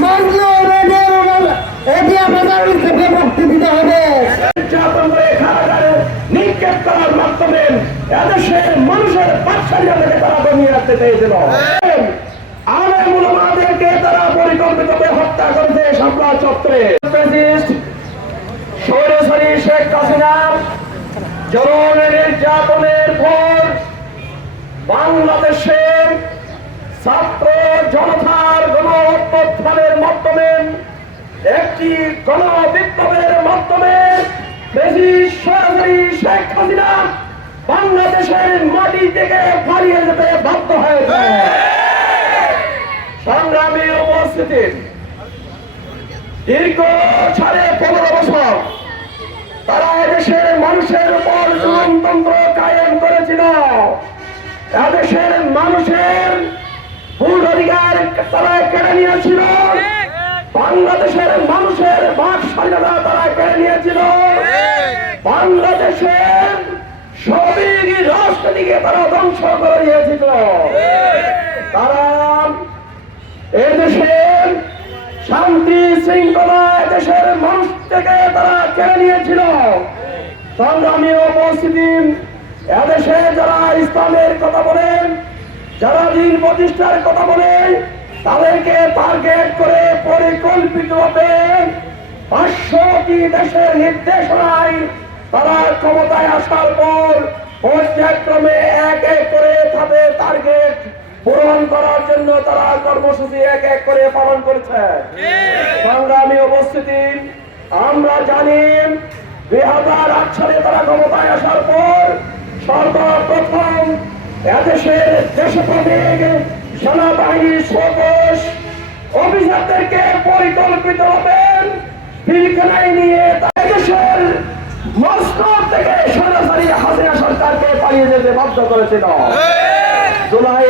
মানলে এটিএম বাজার মুক্তি দিতে হবে। নির্যাতন করে কারাগারে নিক্ষেপ করার মাধ্যমে এদেশের মানুষের বাচ্চাদেরকে তারা বনিয়ে রাখতে চেয়েছিল। আলেম তারা পরিকল্পিতভাবে হত্যা করেছে চত্বরে। ফ্যাসিস্ট শেখ হাসিনা জনগণের নির্যাতনের পর বাংলাদেশের ছাত্র জনতার গণ একটি গণ বিপ্লবের মাধ্যমে বাংলাদেশের মাটি থেকে পালিয়ে যেতে বাধ্য হয়েছে। সংগ্রামী উপস্থিতি দীর্ঘ সাড়ে পনেরো বছর তারা এদেশের মানুষের উপর জুলুমতন্ত্র কায়েম করেছিল। এদেশের মানুষের ভুল অধিকার তারা কেড়ে নিয়েছিল। বাংলাদেশের মানুষের বাক স্বাধীনতা তারা কেড়ে নিয়েছিল? বাংলাদেশের সবিক রাষ্ট্রটিকে তারা ধ্বংস করে দিয়েছিল। তারা এদেশের শান্তি শৃঙ্খলা দেশের মানুষ থেকে তারা কেড়ে নিয়েছিল? সংগ্রামী উপস্থিতি এদেশে যারা ইসলামের কথা বলেন যারা দিন প্রতিষ্ঠার কথা বলেন তাদেরকে টার্গেট করে পরিকল্পিতভাবে পাঁচশোটি দেশের নির্দেশনায় তারা ক্ষমতায় আসার পর পর্যায়ক্রমে এক এক করে তাদের টার্গেট পূরণ করার জন্য তারা কর্মসূচি এক এক করে পালন করেছে। সংগ্রামী উপস্থিতি, আমরা জানি দুই হাজার আট সালে তারা ক্ষমতায় আসার পর সর্বপ্রথম এদেশের দেশপ্রেমিক সেনাবাহিনীর সকস অফিসারদেরকে পরিকল্পিত হবেন পিলখানায় নিয়ে দেশের মস্কো থেকে সরাসরি হাসিনা সরকারকে পালিয়ে যেতে বাধ্য করেছিল। জুলাই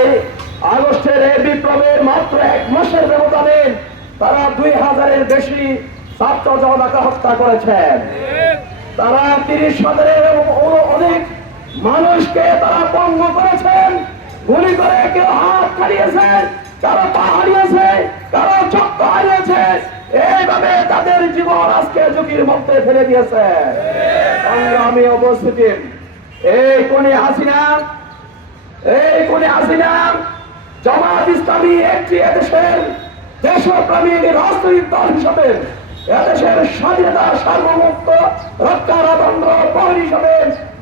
আগস্টের এই বিপ্লবের মাত্র এক মাসের ব্যবধানে তারা দুই হাজারের বেশি ছাত্র জনতাকে হত্যা করেছেন তারা তিরিশ হাজারের অধিক মানুষকে তারা পঙ্গ করেছেন। গুলি করে কেউ হাত হারিয়েছেন কারও পা হারিয়েছে, কারও চক্র হারিয়েছে। এইভাবে তাদের জীবন আজকে ঝুঁকির মধ্যে ফেলে দিয়েছে। সংগ্রামী উপস্থিতি। এই কোনে হাসিনা, এই কোনে হাসিনা, জামাত ইসলামী একটি এদেশের দেশপ্রেমী রাজনৈতিক দল হিসাবে, এদেশের স্বাধীনতা সার্বভৌমত্ব রক্ষার অতন্ত্র প্রহরী হিসাবে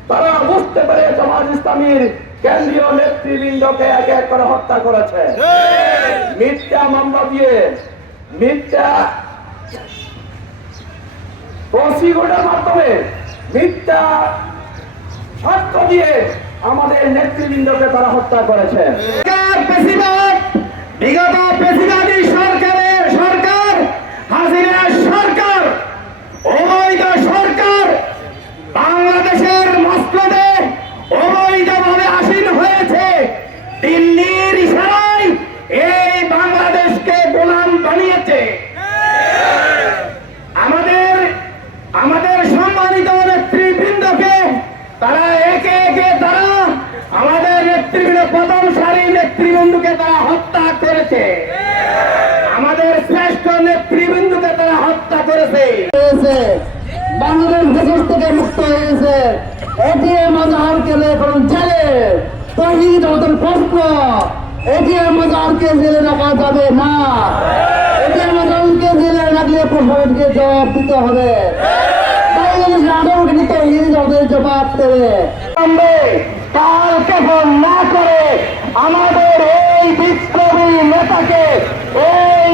তারা বুঝতে পেরে জামাত ইসলামীর কেন্দ্রীয় নেতৃবৃন্দকে এক এক করে হত্যা করেছে। মিথ্যা মামলা দিয়ে মিথ্যা প্রসিকিউটের মাধ্যমে মিথ্যা সাক্ষ্য দিয়ে আমাদের নেতৃবৃন্দকে তারা হত্যা করেছে। বিগত আমাদের সম্মানিত নেতৃবৃন্দকে তারা একে একে তারা আমাদের নেতৃবৃন্দ, প্রথম সারি নেতৃবৃন্দকে তারা হত্যা করেছে। আমাদের শ্রেষ্ঠ নেতৃবৃন্দকে তারা হত্যা করেছে। বাংলাদেশ থেকে মুক্ত হয়েছে এটিএম মজাহারকে এখন জেলে। তহিদ মতন প্রশ্ন, এটিএম মজাহারকে জেলে রাখা যাবে না। এটিএম জেলে প্রশাসনকে জবাব দিতে হবে। নিতে জবাব দেবে। কেবল না করে আমাদের এই বিপ্লবী নেতাকে, এই